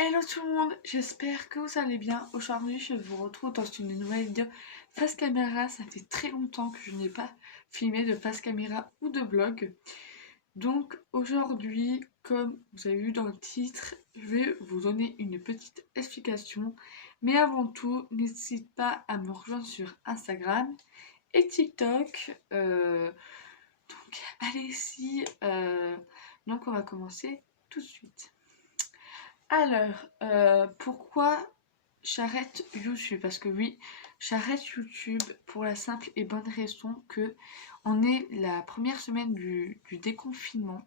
Hello tout le monde, j'espère que vous allez bien. Aujourd'hui, je vous retrouve dans une nouvelle vidéo face caméra. Ça fait très longtemps que je n'ai pas filmé de face caméra ou de vlog. Donc aujourd'hui, comme vous avez vu dans le titre, je vais vous donner une petite explication. Mais avant tout, n'hésitez pas à me rejoindre sur Instagram et TikTok. Donc allez-y. Donc on va commencer tout de suite. Alors, pourquoi j'arrête YouTube? Parce que oui, j'arrête YouTube pour la simple et bonne raison que on est la première semaine du déconfinement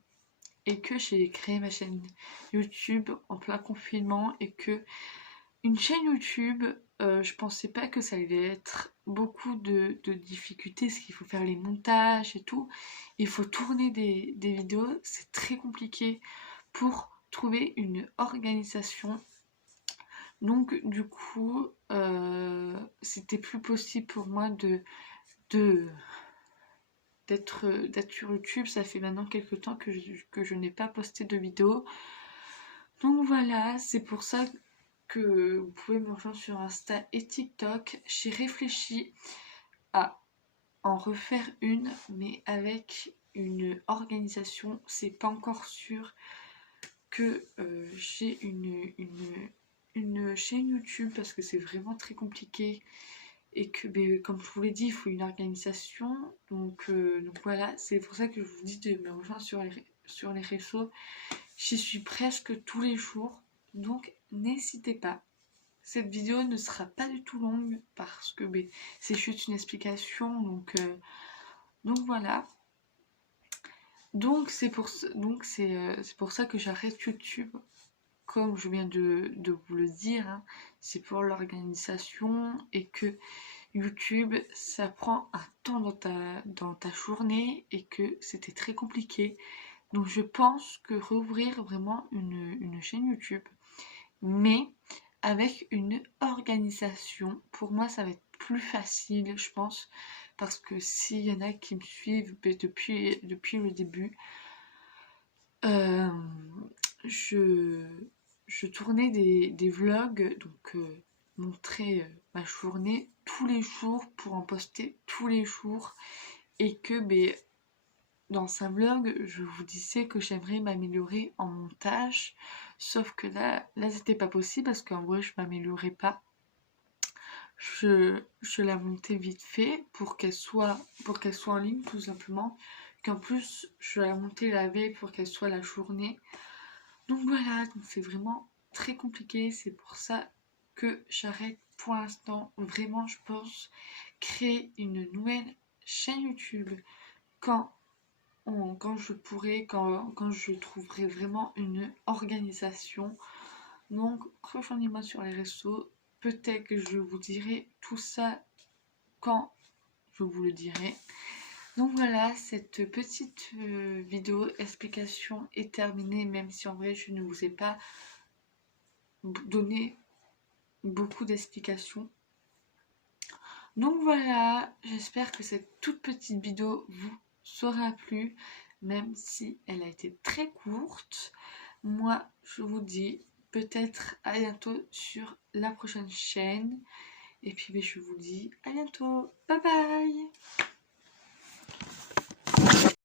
et que j'ai créé ma chaîne YouTube en plein confinement et que une chaîne YouTube, je pensais pas que ça allait être beaucoup de difficultés, parce qu'il faut faire les montages et tout. Il faut tourner des vidéos, c'est très compliqué pour trouver une organisation. Donc du coup, c'était plus possible pour moi de d'être sur YouTube. Ça fait maintenant quelques temps que je n'ai pas posté de vidéo. Donc voilà, c'est pour ça que vous pouvez me rejoindre sur Insta et TikTok. J'ai réfléchi à en refaire une, mais avec une organisation. C'est pas encore sûr que j'ai une chaîne YouTube parce que c'est vraiment très compliqué et que, comme je vous l'ai dit, il faut une organisation. Donc voilà, c'est pour ça que je vous dis de me rejoindre sur les réseaux. J'y suis presque tous les jours, donc n'hésitez pas. Cette vidéo ne sera pas du tout longue parce que c'est juste une explication, donc voilà. Donc c'est pour ça que j'arrête YouTube, comme je viens de vous le dire, hein. C'est pour l'organisation et que YouTube, ça prend un temps dans ta journée et que c'était très compliqué. Donc je pense que rouvrir vraiment une chaîne YouTube, mais avec une organisation, pour moi ça va être plus facile, je pense, parce que s'il y en a qui me suivent depuis le début, euh, je, je tournais des vlogs, donc montrer ma journée tous les jours pour en poster tous les jours, et que dans un vlog, je vous disais que j'aimerais m'améliorer en montage, sauf que là c'était pas possible parce qu'en vrai je m'améliorais pas. Je la montais vite fait pour qu'elle soit en ligne tout simplement. Qu'en plus je la montais la veille pour qu'elle soit la journée. Donc voilà, donc c'est vraiment très compliqué. C'est pour ça que j'arrête pour l'instant. Vraiment, je pense créer une nouvelle chaîne YouTube quand quand je pourrai, quand je trouverai vraiment une organisation. Donc, rejoignez-moi sur les réseaux. Peut-être que je vous dirai tout ça quand je vous le dirai. Donc voilà, cette petite vidéo explication est terminée, même si en vrai je ne vous ai pas donné beaucoup d'explications. Donc voilà, j'espère que cette toute petite vidéo vous sera plu, même si elle a été très courte. Moi, je vous dis peut-être à bientôt sur la prochaine chaîne. Et puis je vous dis à bientôt. Bye bye!